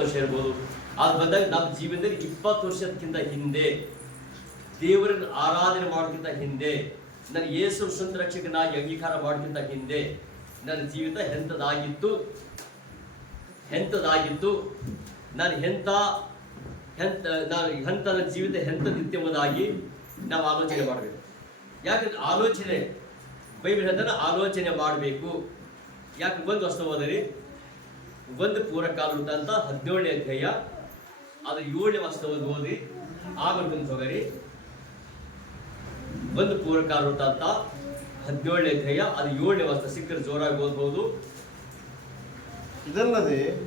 ವರ್ಷ ಇರ್ಬೋದು. ಅದು ಬಂದಾಗ ನಮ್ಮ ಜೀವನದಲ್ಲಿ 20 ವರ್ಷಕ್ಕಿಂತ ಹಿಂದೆ ದೇವರನ್ನು ಆರಾಧನೆ ಮಾಡೋಕ್ಕಿಂತ ಹಿಂದೆ, ನನ್ನ ಯೇಸು ಸ್ವಂತ ರಕ್ಷಕನಾಗಿ ಅಂಗೀಕಾರ ಮಾಡೋಕ್ಕಿಂತ ಹಿಂದೆ ನನ್ನ ಜೀವಿತ ಎಂಥದಾಗಿತ್ತು, ನಾನು ನನ್ನ ಜೀವಿತ ಎಂಥದಿತ್ತು ಎಂಬುದಾಗಿ ನಾವು ಆಲೋಚನೆ ಮಾಡಬೇಕು. ಯಾಕಂದ್ರೆ ಆಲೋಚನೆ ಬೈಬಲ್ ಹೇಳ್ತಾನೆ ಆಲೋಚನೆ ಮಾಡಬೇಕು. ಯಾಕೆ ಒಂದು ವಸ್ತು ಓದರಿ, ಒಂದು ಪೂರ್ವಕಾಲ ಅಂತ 17ನೇ ಅಧ್ಯಾಯ ಅದು 7ನೇ ವಸ್ತು ಓದಿ ಆಮೇಲೆ ಬಂದು ಹೋಗರಿ. ಒಂದು ಪೂರ್ವಕಾಲ ಅಂತ 17ನೇ ಅಧ್ಯಾಯ ಅದು 7ನೇ ವಸ್ತು ಸಿಕ್ಕರೆ ಜೋರಾಗಿ ಓದ್ಬಹುದು.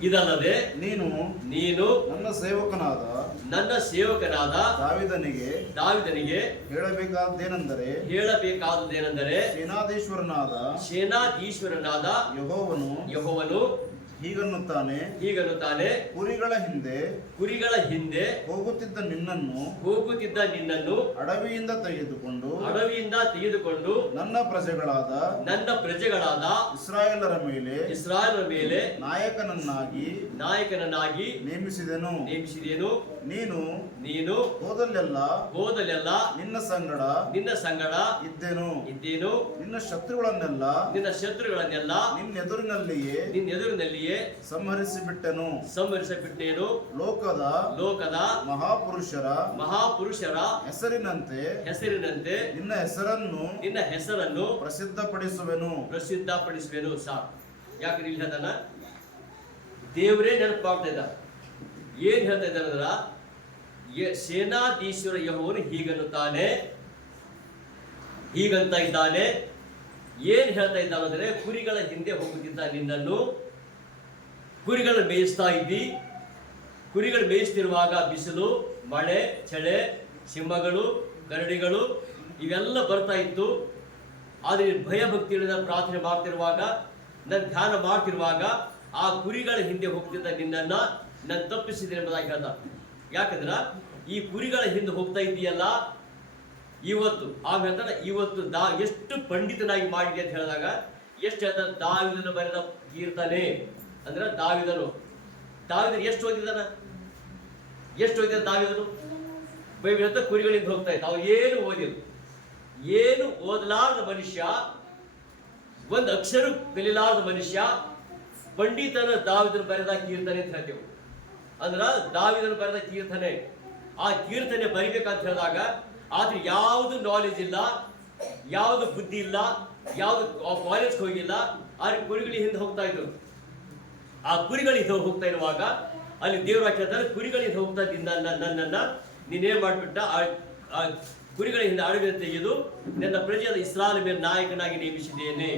ಇದಲ್ಲದೆ ನೀನು ನನ್ನ ಸೇವಕನಾದ ದಾವೀದನಿಗೆ ಹೇಳಬೇಕಾದದೇನೆಂದರೆ ಸೇನಾಧೀಶ್ವರನಾದ ಯೆಹೋವನು ಹೀಗನ್ನುತ್ತಾನೆ, ಕುರಿಗಳ ಹಿಂದೆ ಹೋಗುತ್ತಿದ್ದ ನಿನ್ನನ್ನು ಅಡವಿಯಿಂದ ತೆಗೆದುಕೊಂಡು ನನ್ನ ಪ್ರಜೆಗಳಾದ ಇಸ್ರಾಯೇಲರ ಮೇಲೆ ನಾಯಕನನ್ನಾಗಿ ನೇಮಿಸಿದೆನು. ನೀನು ಹೋದಲ್ಲೆಲ್ಲ ನಿನ್ನ ಸಂಗಡ ಇದ್ದೇನು. ನಿನ್ನ ಶತ್ರುಗಳನ್ನೆಲ್ಲ ನಿನ್ನೆದುರಿನಲ್ಲಿಯೇ ಸಂಹರಿಸಿಬಿಟ್ಟೆನು. ಲೋಕದ ಮಹಾಪುರುಷರ ಹೆಸರಿನಂತೆ ನಿನ್ನ ಹೆಸರನ್ನು ಪ್ರಸಿದ್ಧಪಡಿಸುವೆನು. ಸಾಕು. ಯಾಕೆ ಇಲ್ಲಿ ಹೇಳ್ತಾನ, ದೇವರೇ ನೆನಪಾಗ್ತಾ ಇದ್ದ. ಏನ್ ಹೇಳ್ತಾ ಇದ್ದಾರ, ಸೇನಾಧೀಶ್ವರ ಯೆಹೋವನು ಹೀಗಂತ ಇದ್ದಾನೆ. ಏನ್ ಹೇಳ್ತಾ ಇದ್ದಾನೆ ಅಂದ್ರೆ, ಕುರಿಗಳ ಹಿಂದೆ ಹೋಗುತ್ತಿದ್ದ ನಿನ್ನನ್ನು ಕುರಿಗಳು ಮೇಯಿಸ್ತಾ ಇದ್ದಿ. ಕುರಿಗಳು ಮೇಯಿಸ್ತಿರುವಾಗ ಬಿಸಿಲು, ಮಳೆ, ಚಳಿ, ಸಿಂಹಗಳು, ಕರಡಿಗಳು ಇವೆಲ್ಲ ಬರ್ತಾ ಇತ್ತು. ಆದರೆ ಭಯಭಕ್ತಿಯಿಂದ ಪ್ರಾರ್ಥನೆ ಮಾಡ್ತಿರುವಾಗ, ನನ್ನ ಧ್ಯಾನ ಮಾಡ್ತಿರುವಾಗ ಆ ಕುರಿಗಳ ಹಿಂದೆ ಹೋಗ್ತಿದ್ದ ನಿನ್ನನ್ನು ನಾನು ತಪ್ಪಿಸಿದೆ ಎಂಬುದಾಗಿ ಹೇಳ್ದ. ಯಾಕಂದ್ರೆ ಈ ಕುರಿಗಳ ಹಿಂದೆ ಹೋಗ್ತಾ ಇದೆಯಲ್ಲ ಇವತ್ತು, ಆಮೇಲೆ ಇವತ್ತು ಎಷ್ಟು ಪಂಡಿತನಾಗಿ ಮಾಡಿದೆ ಅಂತ ಹೇಳಿದಾಗ ಎಷ್ಟು ಹೇಳ್ತಾನೆ, ದಾವೀದನು ಬರೆದ ಕೀರ್ತನೆ ಅಂದ್ರೆ ದಾವೀದನು ಎಷ್ಟು ಓದಿದಾನ ದಾವೀದನು? ಬೈಬಲ್ ಹೇಳ್ತಾ ಕುರಿಗಳಿಂದ ಹೋಗ್ತಾ ಇದ್ದ. ಅವ ಏನು ಓದಲಾರದ ಮನುಷ್ಯ, ಒಂದು ಅಕ್ಷರ ಕಲಿಲಾರದ ಮನುಷ್ಯ, ಪಂಡಿತನ ದಾವೀದನು ಬರೆದ ಕೀರ್ತನೆ ಅಂತ ಹೇಳ್ತೇವೆ. ಅಂದ್ರ ದಾವೀದನು ಬರೆದ ಕೀರ್ತನೆ. ಆ ಕೀರ್ತನೆ ಬರಿಬೇಕಂತ ಹೇಳಿದಾಗ ಆದ್ರೆ ಯಾವುದು ನಾಲೆಜ್ ಇಲ್ಲ, ಯಾವುದು ಬುದ್ಧಿ ಇಲ್ಲ, ಯಾವುದು ಕಾಲೇಜ್ಗೆ ಹೋಗಿಲ್ಲ. ಆದ್ರೆ ಕುರಿಗಳ ಹಿಂದೆ ಹೋಗ್ತಾ ಇದ್ರು. ಆ ಕುರಿಗಳಿಂದ ಹೋಗ್ತಾ ಇರುವಾಗ ಅಲ್ಲಿ ದೇವರು ಹಾಕಿರ್ತಾರೆ, ಕುರಿಗಳಿಂದ ಹೋಗ್ತಾ ಇದ್ದ ನನ್ನನ್ನ ನೀನೇನ್ ಮಾಡ್ಬಿಟ್ಟ, ಆ ಕುರಿಗಳ ಹಿಂದೆ ಅಡವಿನ ತೆಗೆದು ನನ್ನ ಪ್ರಜೆಯಾದ ಇಸ್ರಾಯೇಲ್ ಮೇಲೆ ನಾಯಕನಾಗಿ ನೇಮಿಸಿದ್ದೇನೆ.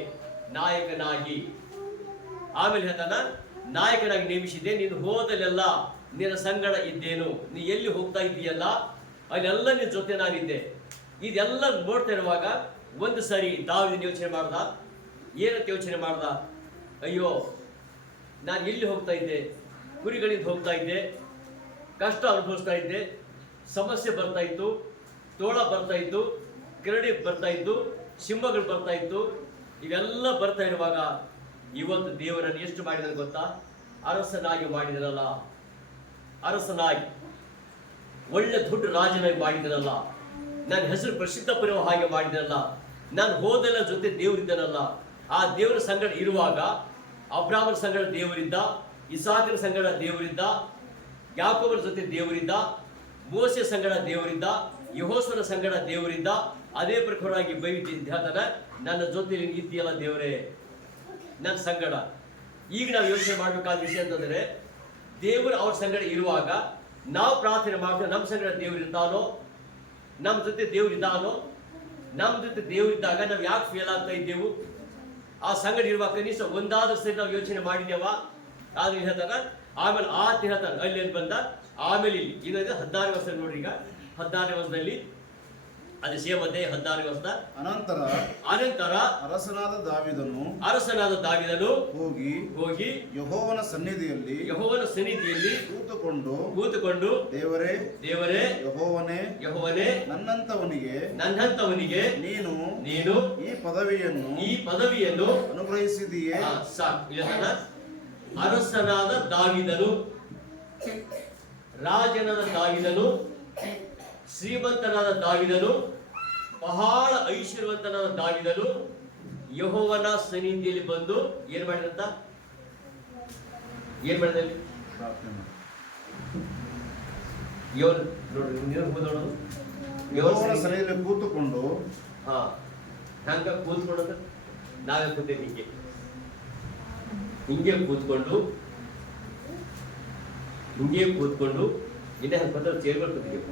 ಆಮೇಲೆ ಹೇಳ್ತಾನ, ನಾಯಕನಾಗಿ ನೇಮಿಸಿದ್ದೆ. ನೀನು ಹೋದಲ್ಲೆಲ್ಲ ನಿನ್ನ ಸಂಗಡ ಇದ್ದೇನು. ನೀ ಎಲ್ಲಿ ಹೋಗ್ತಾ ಇದ್ದೀಯಲ್ಲ ಅಲ್ಲೆಲ್ಲ ನಿನ್ನ ಜೊತೆ ನಾನಿದ್ದೆ. ಇದೆಲ್ಲ ನೋಡ್ತಾ ಇರುವಾಗ ಒಂದು ಸರಿ ದಾವೀದನ ಯೋಚನೆ ಮಾಡ್ದ. ಏನಂತ ಯೋಚನೆ ಮಾಡ್ದ, ಅಯ್ಯೋ ನಾನು ಎಲ್ಲಿ ಹೋಗ್ತಾ ಇದ್ದೆ, ಕುರಿಗಳಿಂದ ಹೋಗ್ತಾ ಇದ್ದೆ, ಕಷ್ಟ ಅನುಭವಿಸ್ತಾ ಇದ್ದೆ, ಸಮಸ್ಯೆ ಬರ್ತಾ ಇತ್ತು, ತೋಳ ಬರ್ತಾ ಇತ್ತು, ಕರಡಿ ಬರ್ತಾ ಇತ್ತು, ಸಿಂಹಗಳು ಬರ್ತಾ ಇತ್ತು. ಇವೆಲ್ಲ ಬರ್ತಾ ಇರುವಾಗ ಇವತ್ತು ದೇವರನ್ನು ಎಷ್ಟು ಮಾಡಿದರೆ ಗೊತ್ತಾ? ಅರಸನಾಗಿ ಮಾಡಿದರಲ್ಲ, ಅರಸನಾಗಿ ಒಳ್ಳೆ ದೊಡ್ಡ ರಾಜನಾಗಿ ಮಾಡಿದರಲ್ಲ, ನನ್ನ ಹೆಸರು ಪ್ರಸಿದ್ಧ ಪಡೆಯುವ ಹಾಗೆ ಮಾಡಿದರಲ್ಲ, ನಾನು ಹೋದೆಲ್ಲ ಜೊತೆ ದೇವರಿದ್ದನಲ್ಲ. ಆ ದೇವರ ಸಂಗಡ ಇರುವಾಗ ಅಬ್ರಾಹ್ಮನ ಸಂಗಡ ದೇವರಿದ್ದ, ಇಸಾಕನ ಸಂಗಡ ದೇವರಿದ್ದ, ಯಾಕೋಬನ ಜೊತೆ ದೇವರಿದ್ದ, ಮೋಸೆ ಸಂಗಡ ದೇವರಿದ್ದ, ಯೆಹೋಶುವನ ಸಂಗಡ ದೇವರಿದ್ದ. ಅದೇ ಪ್ರಕಾರವಾಗಿ ಹೇಳ್ತಾನೆ, ನನ್ನ ಜೊತೆಲಿ ಇದ್ದೀಯಲ್ಲ ದೇವರೇ, ನನ್ನ ಸಂಗಡ. ಈಗ ನಾವು ಯೋಚನೆ ಮಾಡಬೇಕಾದ ವಿಷಯ ಅಂತಂದ್ರೆ, ದೇವರು ಅವ್ರ ಸಂಗಡ ಇರುವಾಗ ನಾವು ಪ್ರಾರ್ಥನೆ ಮಾಡ್ತೇವೆ, ನಮ್ಮ ಸಂಗಡ ದೇವರಿದ್ದಾನೋ, ನಮ್ಮ ಜೊತೆ ದೇವರಿದ್ದಾನೋ? ನಮ್ಮ ಜೊತೆ ದೇವರಿದ್ದಾಗ ನಾವು ಯಾಕೆ ಫೇಲ್ ಆಗ್ತಾ ಇದ್ದೇವು? ಆ ಸಂಗಡ ಇರುವಾಗ ಕನಿಷ್ಠ ಒಂದಾದ್ರೂ ಸರಿ ನಾವು ಯೋಚನೆ ಮಾಡಿದ್ದೇವ? ಆದ್ರೆ ಹೇಳ್ತಾಗ ಆಮೇಲೆ ಹೇಳ್ತಾನೆ ಅಲ್ಲಿ ಬಂದ. ಆಮೇಲೆ ಇಲ್ಲಿ 16 ವರ್ಷ ನೋಡ್ರಿ. ಈಗ 16ನೇ ವರ್ಷದಲ್ಲಿ ಅದು ಸೇಮ್ ಅಧ್ಯಾಯ 16ನೇ ವರ್ಷದ ಅನಂತರ ಅರಸನಾದ ದಾವೀದನು ಹೋಗಿ ಯೆಹೋವನ ಸನ್ನಿಧಿಯಲ್ಲಿ ಕೂತುಕೊಂಡು ದೇವರೇ ಯೆಹೋವನೇ ನನ್ನಂತವನಿಗೆ ನೀನು ಈ ಪದವಿಯನ್ನು ಅನುಗ್ರಹಿಸಿದೆಯೇ. ಅರಸನಾದ ದಾವೀದನು ರಾಜನಾದ ದಾವೀದನು, ಶ್ರೀಮಂತನಾದ ದಾವೀದನು, ಬಹಳ ಐಶ್ವರ್ಯವಂತನಾದ ದಾವೀದನು ಯೆಹೋವನ ಸನ್ನಿಧಿಯಲ್ಲಿ ಬಂದು ಏನ್ ಮಾಡಿದಂತ? ಏನ್ ಮಾಡಿದಲ್ಲಿ? ಯೆಹೋವನ ಸನ್ನಿಧಿಯಲ್ಲಿ ಕೂತುಕೊಂಡು. ಹಾ, ಹಂಗ ಕೂತ್ಕೊಳ್ಳೋದ ನಾವೇ ಕೂತೇವೆ ಹಿಂಗೆ ಕೂತ್ಕೊಂಡು ಇನ್ನೇ ಹಂಗೆ ಚೇರ್ಗಳು ಕೂತಿದ್ದೇವೆ.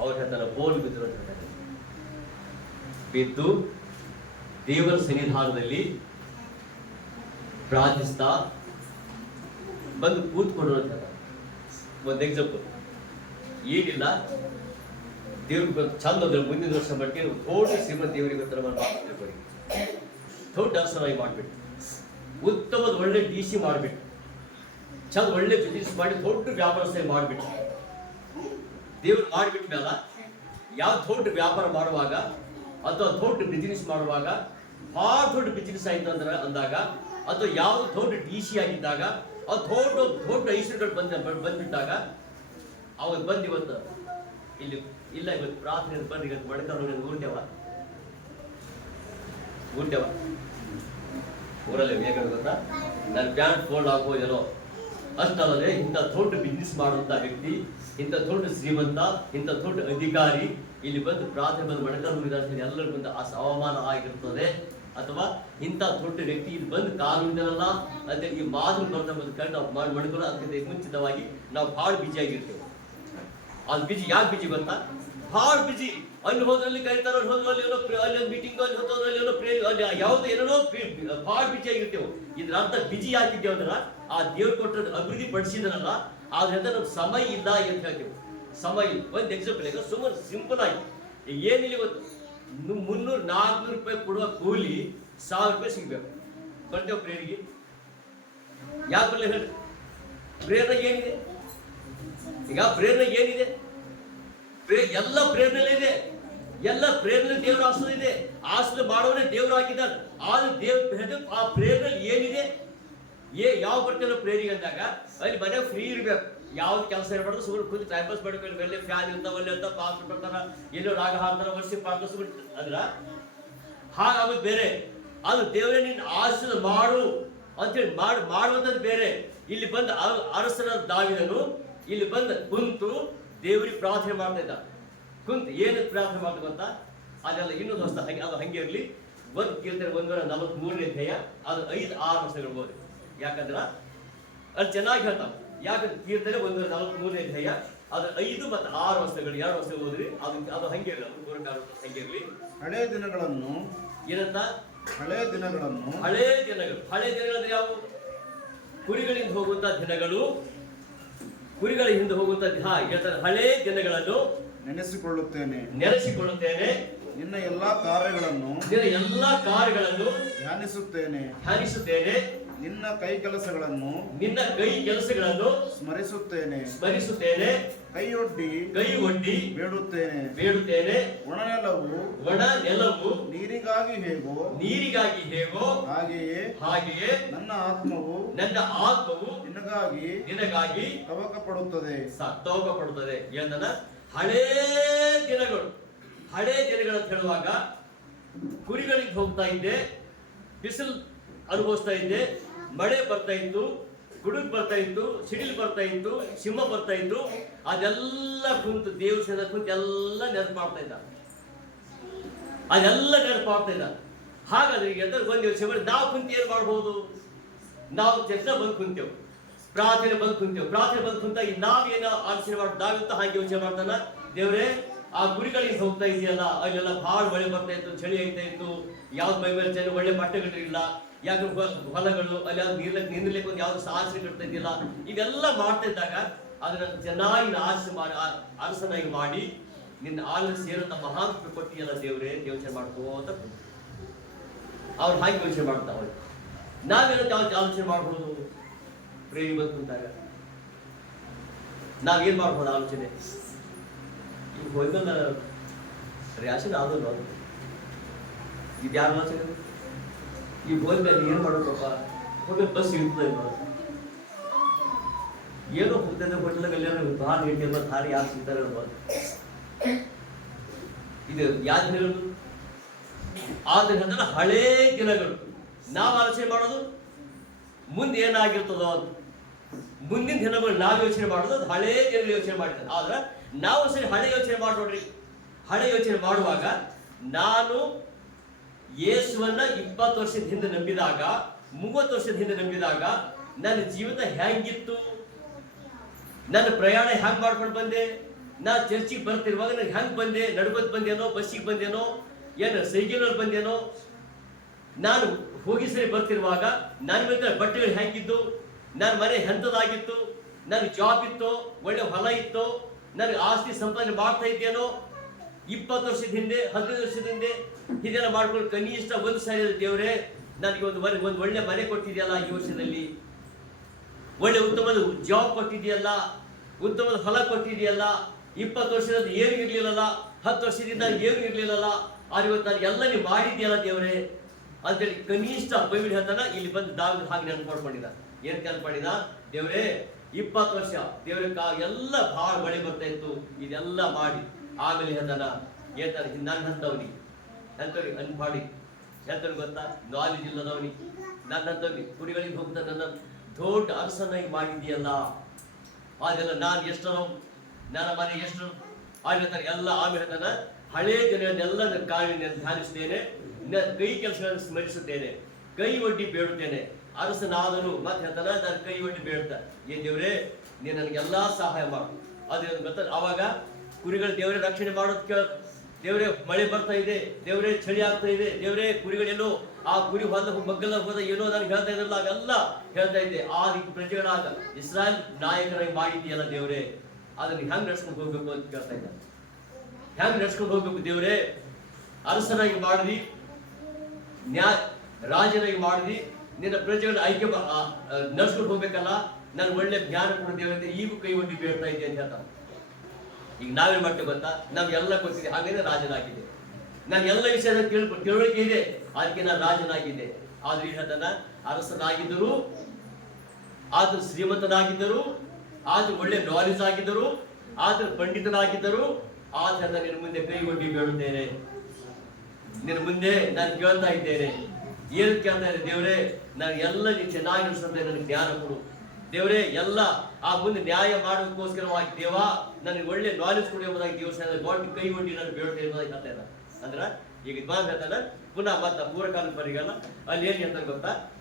ಅವ್ರ ಹೇಳ್ತಾನೆ ಬೋಲ್ ಬಿದ್ದರು ಅಂತ ಹೇಳ್ತಾರೆ. ಬಿದ್ದು ದೇವರ ಸನ್ನಿಧಾನದಲ್ಲಿ ಪ್ರಾರ್ಥಿಸ್ತಾ ಬಂದು ಕೂತ್ಕೊಂಡು ಅಂತ ಹೇಳ್ತಾರೆ. ಒಂದು ಎಕ್ಸಾಂಪಲ್ ಏನಿಲ್ಲ, ದೇವ್ರಿಗೆ ಚಂದ ಅಂದ್ರೆ ಮುಂದಿನ ವರ್ಷ ಮಟ್ಟಿಗೆ ಥೋಟ ಶ್ರೀಮಂತ ದೇವರಿಗೆ ಉತ್ತರ ಮಾಡ್ಬಿಟ್ಟು ಥೋಟ ದರ್ಶನ ಮಾಡಿಬಿಟ್ಟು ಉತ್ತಮದ ಒಳ್ಳೆ DC ಮಾಡಿಬಿಟ್ಟು ಚಂದ ಒಳ್ಳೆ ಬಿಸ್ನೆಸ್ ಮಾಡಿ ದೊಡ್ಡ ವ್ಯಾಪಾರಸ್ಥೆ ಮಾಡಿಬಿಟ್ಟು ದೇವ್ರು ಮಾಡಿಬಿಟ್ಟ ಮೇಲೆ ಯಾವ ದೊಡ್ಡ ವ್ಯಾಪಾರ ಮಾಡುವಾಗ ಅಥವಾ ದೊಡ್ಡ ಬಿಸ್ನೆಸ್ ಮಾಡುವಾಗ ಭಾಳ ದೊಡ್ಡ ಬಿಸ್ನೆಸ್ ಆಯ್ತು ಅಂದ್ರೆ ಅಂದಾಗ ಅಥವಾ ಯಾವ್ದು ದೊಡ್ಡ DC ಆಗಿದ್ದಾಗ ಅದು ದೊಡ್ಡ ಐಶ್ವರ್ಯಗಳು ಬಂದ್ಬಿಟ್ಟಾಗ ಅವಾಗ ಬಂದು ಇವತ್ತು ಇಲ್ಲಿ ಇಲ್ಲ, ಇವತ್ತು ಪ್ರಾರ್ಥನೆ ಬಂದು ಇವತ್ತು ಮಡ್ಕೊಂಡು ಊಟವ ಊರಲ್ಲಿ ಹೇಗೆ ಗೊತ್ತಾ, ನನ್ನ ಪ್ಯಾಂಟ್ ಫೋಲ್ಡ್ ಹಾಕೋದೇನೋ ಅಷ್ಟಲ್ಲದೆ ಇಂಥ ದೊಡ್ಡ ಬಿಸ್ನೆಸ್ ಮಾಡುವಂಥ ವ್ಯಕ್ತಿ, ಇಂಥ ದೊಡ್ಡ ಶ್ರೀಮಂತ, ಇಂಥ ದೊಡ್ಡ ಅಧಿಕಾರಿ ಇಲ್ಲಿ ಬಂದು ಪ್ರಾರ್ಥನೆ ಬಂದು ಮಡ್ಕೊಂಡು ಎಲ್ಲರೂ ಬಂದು ಆ ಅವಮಾನ ಆಗಿರ್ತದೆ. ಅಥವಾ ಇಂಥ ದೊಡ್ಡ ವ್ಯಕ್ತಿ ಇಲ್ಲಿ ಬಂದು ಕಾನೂನಿನಲ್ಲ ಅಂತ ಈ ಮಾತು ಬರ್ತಾ ಬಂದು ಕಂಡು ನಾವು ಮಡ್ಕೊಂಡು ಅದಕ್ಕಿಂತ ಮುಂಚಿತವಾಗಿ ನಾವು ಭಾಳ ಬಿಜಿಯಾಗಿರ್ತೇವೆ. ಅದು ಬಿಜಿ ಯಾಕೆ ಬಿಜಿ ಗೊತ್ತಾ? ಭಾಳ ಬಿಜಿ. ಅಲ್ಲಿ ಹೋದ್ರಲ್ಲಿ ಕರೀತಾರ, ಹೋದ್ರಲ್ಲಿ ಏನೋ ಅಲ್ಲಿ ಮೀಟಿಂಗ್, ಅಲ್ಲಿ ಹೋದ್ರಲ್ಲಿ ಏನೋ ಅಲ್ಲಿ ಯಾವ್ದು ಏನೇನೋ ಭಾಳ ಬಿಜಿ ಆಗಿರ್ತೇವೆ. ಇದ್ರ ಅರ್ಥ ಬಿಜಿ ಆಗಿದ್ದೇವೆ ಅಂದ್ರೆ ಆ ದೇವ್ರು ಕೊಟ್ಟ ಅಭಿವೃದ್ಧಿ ಪಡಿಸಿದನಲ್ಲ ಆದ್ರಿಂದ ನಮ್ಗೆ ಸಮಯ ಇಲ್ಲ ಅಂತ ಹೇಳ್ತೇವೆ. ಸಮಯ ಒಂದು ಎಕ್ಸಾಂಪಲ್ ಈಗ ಸುಮ್ಮನೆ ಸಿಂಪಲ್ ಆಗಿ ಏನಿಲ್ಲ, ಇವತ್ತು 300-400 ರೂಪಾಯಿ ಕೊಡುವ ಕೂಲಿ 1000 ರೂಪಾಯಿ ಸಿಗ್ಬೇಕು. ಬರ್ತೇವೆ ಪ್ರೇರಿಗೆ? ಯಾಕೆ ಬರಲ್ಲ ಹೇಳಿ? ಪ್ರೇರಣೆ ಏನಿದೆ? ಈಗ ಪ್ರೇರಣೆ ಏನಿದೆ? ಎಲ್ಲ ಪ್ರೇರಣೆ ಇದೆ. ಎಲ್ಲ ಪ್ರೇರಣೆ ದೇವರ ಆಶ್ರಯ ಇದೆ. ಆಶ್ರಯ ಮಾಡೋನೇ ದೇವರು ಹಾಕಿದ್ದಾನೆ. ಆದ್ರೆ ದೇವ್ರ ಆ ಪ್ರೇರಣೆ ಏನಿದೆ? ಯಾವ ಬರ್ತೇವೆ ಪ್ರೇರಿಗೆ ಅಂದಾಗ ಅಲ್ಲಿ ಮನೆ ಫ್ರೀ ಇರ್ಬೇಕು, ಯಾವ್ದು ಕೆಲಸ ಇರಬಾರ್ದು, ಸುಮ್ಮನೆ ಕೂತು ಟೈಮ್ ಪಾಸ್ ಮಾಡ್ಕೊಂಡು ಒಳ್ಳೆ ಫ್ಯಾನ್ ಇರ್ತಾವ, ಒಳ್ಳೆ ಅಂತ ಪಾಸ್ ಬರ್ತಾರ, ಎಲ್ಲೋ ರಾಗ ಹಾಡ್ತಾರ, ವರ್ಷ ಪಾಲ್ಗೊಸ್ಬಿಟ್ಟು ಅಂದ್ರ ಹಾಗಾಗೋದು ಬೇರೆ. ಅದು ದೇವರೇ ನಿನ್ನ ಆಶ್ರಯ ಮಾಡು ಅಂತೇಳಿ ಮಾಡುವಂಥದ್ದು ಬೇರೆ. ಇಲ್ಲಿ ಬಂದ ಅರಸನ ದಾವೀದನು ಇಲ್ಲಿ ಬಂದ ಕುಂತು ದೇವರಿಗೆ ಪ್ರಾರ್ಥನೆ ಮಾಡ್ತಾ ಇದ್ದ. ಕುಂತು ಏನಕ್ಕೆ ಪ್ರಾರ್ಥನೆ ಮಾಡ್ತಾ ಗೊತ್ತಾ? ಅದೆಲ್ಲ ಇನ್ನೊಂದು ಹೊಸ ಅದು ಹಂಗೆ ಇರಲಿ. ಒಂದು ಕೀರ್ತನೆ 143ನೇ ಅಧ್ಯಾಯ, ಅದು 5-6 ವರ್ಷಗಳು ಓದಿ. ಯಾಕಂದ್ರೆ ಅಲ್ಲಿ ಚೆನ್ನಾಗಿ ಹೇಳ್ತಾವ. ಯಾಕಂದ್ರೆ ಕೀರ್ತನೆ 143ನೇ ಅಧ್ಯಾಯ ಅದು 5 ಮತ್ತು 6 ವರ್ಷಗಳು 2 ವರ್ಷ ಓದ್ರಿ. ಅದು ಹಂಗೆ ಇರಲಿ, ಹಂಗೆ ಇರಲಿ. ಹಳೆಯ ದಿನಗಳನ್ನು ಏನಂತ? ಹಳೆಯ ದಿನಗಳು ಅಂದ್ರೆ ಯಾವ? ಕುರಿಗಳಿಂದ ಹೋಗುವಂತ ದಿನಗಳು, ಕುರಿಗಳ ಹಿಂದೆ ಹೋಗುವಂತ ಹೇಳ್ತಾರೆ. ಹಳೆ ದಿನಗಳನ್ನು ನೆನೆಸಿಕೊಳ್ಳುತ್ತೇನೆ, ನಿನ್ನ ಎಲ್ಲಾ ಕಾರ್ಯಗಳನ್ನು ಧ್ಯಾನಿಸುತ್ತೇನೆ, ನಿನ್ನ ಕೈ ಕೆಲಸಗಳನ್ನು ಸ್ಮರಿಸುತ್ತೇನೆ, ಕೈ ಒಡ್ಡಿ ಬೇಡುತ್ತೇನೆ. ಒಣ ನೆಲವು ನೀರಿಗಾಗಿ ಹೇಗೋ ಹಾಗೆಯೇ ನನ್ನ ಆತ್ಮವು ನಿನಗಾಗಿ ತವಕ ಪಡುತ್ತದೆ. ಏನಂದ? ಹಳೇ ದಿನಗಳು ಅಂತ ಹೇಳುವಾಗ ಕುರಿಗಳಿಗೆ ಹೋಗ್ತಾ ಇದ್ದೆ, ಬಿಸಿಲು ಅನುಭವಿಸ್ತಾ ಇದ್ದೆ, ಮಳೆ ಬರ್ತಾ ಇತ್ತು, ಗುಡುಗು ಬರ್ತಾ ಇತ್ತು, ಸಿಡಿಲು ಬರ್ತಾ ಇತ್ತು, ಸಿಂಹ ಬರ್ತಾ ಇತ್ತು. ಅದೆಲ್ಲ ಕುಂತು ದೇವ್ರ ಸದ ಕುಂತು ಎಲ್ಲ ನೆನಪು ಮಾಡ್ತಾ ಇದ್ದ. ಹಾಗಾದ್ರೆ ಈಗ ಒಂದು ದಿವಸ ನಾವು ಕುಂತು ಏನ್ ಮಾಡ್ಬೋದು? ನಾವು ಚರ್ಚೆ ಬಂದು ಕುಂತೇವು, ಪ್ರಾರ್ಥನೆ ಬಂದು ಕುಂತಾಗ ನಾವೇನೋ ಆಲೋಚನೆ ಮಾಡ್ದಾಗುತ್ತಾ ಹಾಗೆ ಯೋಚನೆ ಮಾಡ್ತಾನ. ದೇವ್ರೆ, ಆ ಗುರಿಗಳಿಗೆ ಹೋಗ್ತಾ ಇದೆಯಲ್ಲ, ಅಲ್ಲೆಲ್ಲ ಭಾಳ ಮಳೆ ಬರ್ತಾ ಇತ್ತು, ಚಳಿ ಐತಾ ಇತ್ತು, ಯಾವ್ದು ಮೈ ಮೇಲೆ ಚೆನ್ನ ಒಳ್ಳೆ ಬಟ್ಟೆಗಳಿಲ್ಲ, ಯಾಕಂದ್ರೆ ಹೊಲಗಳು ಅಲ್ಲಿ ಯಾವ್ದು ನಿಂದಿರ್ಲಿಕ್ಕೆ ಒಂದು ಯಾವ್ದು ಆಸರೆ ಕಟ್ತಾ ಇದ್ದಿಲ್ಲ. ಇದೆಲ್ಲ ಮಾಡ್ತಾ ಇದ್ದಾಗ ಅದನ್ನ ಚೆನ್ನಾಗಿ ಅರಸನಾಗಿ ಮಾಡಿ ನಿನ್ನ ಆಳು ಸೇರಂತ ಮಹಾನ್ ಕೊಟ್ಟಿಯಲ್ಲ ದೇವ್ರೆ, ಯೋಚನೆ ಮಾಡ್ಕೋತ ಅವ್ರು ಹಾಗೆ ಯೋಚನೆ ಮಾಡ್ತಾವೆ. ನಾವೇನೋ ಆಲೋಚನೆ ಮಾಡ್ಬೋದು? ಪ್ರೇಮಿ ಬಂದು ಕುಂತಾಗ ನಾವೇನ್ ಮಾಡ್ಬೋದು ಆಲೋಚನೆ? ಈಗ ಹೋಯ್ತಲ್ಲ ರ್ಯಾಷನ್ ಆದಲ್ಲ, ಇದು ಯಾರು ಆಲೋಚನೆ? ಈಗ ಹೋದ್ಮೇಲೆ ಏನ್ ಮಾಡೋದಪ್ಪ? ಹೋಗ್ಬೇಕು ಬಸ್ ಇರ್ತದೆ, ಏನೋ ಹೋಗ್ತದೆ ಹೋಟೆಲ್ಗೆ ಎಲ್ಲರೂ ಹಾಲು ಹಿಟ್ಟಿಲ್ಲ ಹಾಲು ಯಾರು ಸಿಗ್ತಾರೆ ಇದು ಯಾರು ಹೇಳೋದು? ಆದ್ರೆ ಅಂದ್ರೆ ಹಳೇ ದಿನಗಳು ನಾವು ಆಲೋಚನೆ ಮಾಡೋದು ಮುಂದೆ ಏನಾಗಿರ್ತದೋ ಅಂತ. ಮುಂದಿನ ದಿನಗಳು ನಾವು ಯೋಚನೆ ಮಾಡೋದು, ಅದು ಹಳೇ ದಿನಗಳು ಯೋಚನೆ ಮಾಡಿದ್ದಾರೆ. ಆದ್ರೆ ನಾವು ಸರಿ ಹಳೆ ಯೋಚನೆ ಮಾಡೋಡ್ರಿ. ಹಳೆ ಯೋಚನೆ ಮಾಡುವಾಗ ನಾನು ಯೇಸುವನ್ನ 20 ವರ್ಷದ ಹಿಂದೆ ನಂಬಿದಾಗ, 30 ವರ್ಷದ ಹಿಂದೆ ನಂಬಿದಾಗ ನನ್ನ ಜೀವಿತ ಹೆಂಗಿತ್ತು, ನನ್ನ ಪ್ರಯಾಣ ಹೆಂಗ್ ಮಾಡ್ಕೊಂಡು ಬಂದೆ, ನಾನು ಚರ್ಚಿಗೆ ಬರ್ತಿರುವಾಗ ನಾನು ಹೆಂಗ್ ಬಂದೆ, ನಡ್ಕೊತ್ ಬಂದೇನೋ, ಬಸ್ಸಿಗೆ ಬಂದೇನೋ, ಏನು ಸೈಕಲ್ನಲ್ಲಿ ಬಂದೇನೋ, ನಾನು ಹೋಗಿ ಸರಿ ಬರ್ತಿರುವಾಗ ನನ್ನ ಮೇಲೆ ಬಟ್ಟೆಗಳು ಹೆಂಗಿದ್ದು, ನನ್ನ ಮನೆ ಎಂಥದಾಗಿತ್ತು, ನನಗೆ ಜಾಬ್ ಇತ್ತು, ಒಳ್ಳೆ ಹೊಲ ಇತ್ತು, ನನಗೆ ಆಸ್ತಿ ಸಂಪಾದನೆ ಮಾಡ್ತಾ ಇದ್ದೇನೋ, 20 ವರ್ಷದ ಹಿಂದೆ 15 ವರ್ಷದ ಹಿಂದೆ ಇದೆಲ್ಲ ಮಾಡ್ಕೊಂಡು ಕನಿಷ್ಠ ಒಂದು ಸಾರಿ ದೇವರೇ ನನಗೆ ಒಂದು ಒಳ್ಳೆ ಮನೆ ಕೊಟ್ಟಿದೆಯಲ್ಲ, ಈ ವರ್ಷದಲ್ಲಿ ಒಳ್ಳೆ ಉತ್ತಮದ ಜಾಬ್ ಕೊಟ್ಟಿದೆಯಲ್ಲ, ಉತ್ತಮದ ಹೊಲ ಕೊಟ್ಟಿದೆಯಲ್ಲ, 20 ವರ್ಷದಿಂದ ಏನು ಇರ್ಲಿಲ್ಲಲ್ಲ, 10 ವರ್ಷದಿಂದ ಏನು ಇರ್ಲಿಲ್ಲಲ್ಲ, ಆದ್ರೆ ಇವತ್ತು ನಾನು ಎಲ್ಲ ನೀವು ಮಾಡಿದ್ಯಲ್ಲ ದೇವರೇ ಅಂತೇಳಿ ಕನಿಷ್ಠ ಬೈಬಿಲ್ ಹೇಳ್ತಾನ. ಇಲ್ಲಿ ಬಂದು ದಾವಿದ ಹಾಗೆ ನೆನಪು ಮಾಡ್ಕೊಂಡಿದ್ದ. ಏನ್ ನೆನಪು ಮಾಡಿದ? ದೇವರೇ 20 ವರ್ಷ ದೇವ್ರ ಎಲ್ಲ ಬಹಳ ಮಳೆ ಬರ್ತಾ ಇತ್ತು, ಇದೆಲ್ಲ ಮಾಡಿ ಆಮೇಲೆ ಹೇಳ್ತಾನ ಹೇಳ್ತಾನೆ ನನ್ನ ಹಂತವ್ನಿ ಅನ್ಪಾಡಿ ಹೇಳ್ತಾನೆ ಗೊತ್ತಾ, ನಾಲೆಜ್ ಇಲ್ಲದವನಿ ನನ್ನ ಹಂತವ್ನಿ ಕುರಿಗಳಿಗೆ ಹೋಗ್ತಾ ನನ್ನ ದೊಡ್ಡ ಅರಸನಾಗಿ ಮಾಡಿದ್ಯಲ್ಲ, ಅದೆಲ್ಲ ನಾನು ಎಷ್ಟರೋ ನನ್ನ ಮನೆ ಎಷ್ಟು ಆಗಿರ್ತಾನೆ ಎಲ್ಲ. ಆಮೇಲೆ ಹೇಳ್ತಾನ ಹಳೇ ದಿನಗಳನ್ನೆಲ್ಲ ನನ್ನ ಕಾಲಿನ ಧ್ಯಾನಿಸ್ತೇನೆ, ಕೈ ಕೆಲಸಗಳನ್ನು ಸ್ಮರಿಸುತ್ತೇನೆ, ಕೈ ಒಡ್ಡಿ ಬೇಡುತ್ತೇನೆ, ಅರಸನಾದರೂ ಮತ್ತೆ ಹೇಳ್ತಾನ ನಾನು ಕೈ ಒಡ್ಡಿ ಬೇಡ್ತಾ, ಏನ್ ದೇವ್ರೇ ನೀನು ನನಗೆಲ್ಲಾ ಸಹಾಯ ಮಾಡು. ಅದೇ ಗೊತ್ತ. ಅವಾಗ ಕುರಿಗಳು ದೇವರೇ ರಕ್ಷಣೆ ಮಾಡೋದ್ ಕೇಳ, ದೇವರೇ ಮಳೆ ಬರ್ತಾ ಇದೆ, ದೇವರೇ ಚಳಿ ಆಗ್ತಾ ಇದೆ, ದೇವರೇ ಕುರಿಗಳೆಲ್ಲೋ ಆ ಕುರಿ ಹೋದ ಮಗ್ಗಲ ಹೋದ ಏನೋ ನನಗೆ ಹೇಳ್ತಾ ಇದ್ರಲ್ಲ, ಅವೆಲ್ಲ ಹೇಳ್ತಾ ಇದ್ದೆ. ಆ ರೀತಿ ಪ್ರಜೆಗಳಾಗ ಇಸ್ರಾಯೇಲ್ ನಾಯಕರಾಗಿ ಮಾಡಿದ್ದೀಯಲ್ಲ ದೇವರೇ, ಅದನ್ನ ಹೆಂಗ್ ನಡ್ಸ್ಕೊಂಡು ಹೋಗ್ಬೇಕು ಅಂತ ಕೇಳ್ತಾ ಇದ್ದ. ಹೆಂಗ್ ನಡ್ಸ್ಕೊಂಡು ಹೋಗ್ಬೇಕು ದೇವರೇ? ಅರಸನಾಗಿ ಮಾಡಿದಿ, ರಾಜನಾಗಿ ಮಾಡಿದಿ, ನಿನ್ನ ಪ್ರಜೆಗಳನ್ನ ಆಯ್ಕೆ ನಡ್ಸ್ಕೊಂಡು ಹೋಗ್ಬೇಕಲ್ಲ, ನಾನು ಒಳ್ಳೆ ಜ್ಞಾನ ಕೊಡ ದೇವತೆ ಈಗೂ ಕೈ ಒಡ್ಡಿ ಬೇಡ್ತಾ ಇದ್ದೆ ಅಂತ ಹೇಳ್ತಾನೆ. ಈಗ ನಾವೇನ್ ಮಾಡ್ತೇವೆ ಗೊತ್ತಾ, ನಮ್ಗೆಲ್ಲ ಗೊತ್ತಿದೆ, ಹಾಗೇನೆ ರಾಜನಾಗಿದೆ, ನಾನು ಎಲ್ಲ ವಿಷಯದ ತಿಳುವಳಿಕೆ ಇದೆ, ಅದಕ್ಕೆ ನಾನು ರಾಜನಾಗಿದ್ದೆ. ಆದ್ರೆ ಈ ಹೇಳ್ತಾನ ಅರಸನಾಗಿದ್ದರು, ಆದ್ರೂ ಶ್ರೀಮಂತನಾಗಿದ್ದರು, ಆದ್ರೂ ಒಳ್ಳೆ ನಾಲೆಜ್ ಆಗಿದ್ದರು, ಆದ್ರೂ ಪಂಡಿತನಾಗಿದ್ದರು, ಆದ್ರೆ ನಿನ್ನ ಮುಂದೆ ಕೈ ಒಡ್ಡಿ ಬೇಡುತ್ತೇನೆ, ನಿನ್ನ ಮುಂದೆ ನಾನು ಕೇಳ್ತಾ ಇದ್ದೇನೆ. ಏನು ಕೇಳ್ತಾ ಇದ್ದೆ? ದೇವರೇ ನಾನು ಎಲ್ಲ ನೀವು ಚೆನ್ನಾಗಿ ನಡೆಸುತ್ತೆ, ನನಗೆ ಜ್ಞಾನ ಕೊಡು ದೇವರೇ, ಎಲ್ಲ ಆ ಮುಂದೆ ನ್ಯಾಯ ಮಾಡೋದಕ್ಕೋಸ್ಕರವಾಗಿ ದೇವಾ ನನಗೆ ಒಳ್ಳೆ ನಾಲೆಜ್ ಕೊಡಿ ಎಂಬುದಾಗಿ ದೇವಸ್ಥಾನ ದೊಡ್ಡ ಕೈ ಒಡ್ಡಿ ನಾನು ಬೇಡ್ತೇನೆ ಎಂಬುದಾಗಿ ಹೇಳ್ತಾ ಇದ್ದ. ಅಂದ್ರ ಈಗ ಹೇಳ್ತಾನ ಪುನಃ ಮತ್ತ ಪೂರ್ವಕಾಲ ಪರಿಗಲ್ಲ ಅಲ್ಲಿ ಏನ್ ಹೇಳ್ತಾನೆ ಗೊತ್ತಾ,